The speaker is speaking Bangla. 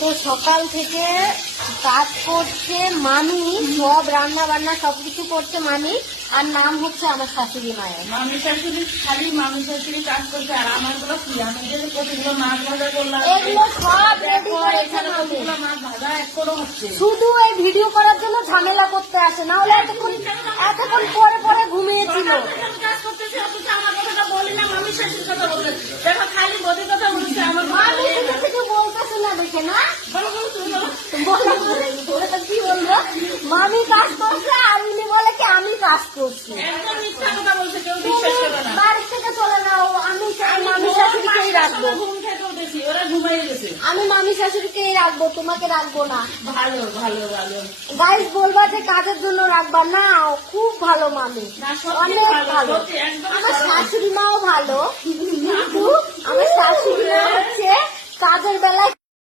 তো সকাল থেকে কাজ করছে মামি, সব রান্না বান্না সবকিছু করছে মামি, আর নাম হচ্ছে আমার শাশুড়ি মায়ের। মামি শাশুড়ি খালি মামি শাশুড়ি কাজ করছে, আর আমার গুলো কি, আমি যে কতগুলো মাছ ভাজা করলাম, এগুলো সব রেডি করেছে এখানে মামি। কতগুলো মাছ ভাজা এক করে হচ্ছে। শুধু এই ভিডিও করার জন্য ঝামেলা করতে আসে, না হলে এতক্ষণ পরে পরে ঘুমিয়েছিল। আমি কাজ করতেছি, অথচ আমার কথাটা বলি না, মামি শাশুড়ির কথা বলতে দেখো, খালি বদির কথা বলছে। আমার মামি থেকে থেকে বলতেছে না দেখে না, বলো বলো তুমি বলো। বলো কি বলবো, মামি কাজ করছে আর উনি বলে কি আমি কাজ করছি। একদম মিথ্যা কথা বলছে, কেউ বিশ্বাস করে না। বাড়ি থেকে চলে যাও, আমি মামি শাশুড়িকেই রাখবো, ঘুম থেকে উঠেছি, ওরা ঘুমাই গেছে। আমি মামি শাশুড়িকেই রাখবো, তোমাকে রাখবো না। ভালো ভালো ভালো, গাইস বলবা যে কাজের জন্য রাখবা না, খুব ভালো মামি, না, সত্যি অনেক ভালো, ভালো। সত্যি, একদম আমার ভালো। শাশুড়ি মাও ভালো, কিন্তু আমার শাশুড়ি মা হচ্ছে কাজের বেলায়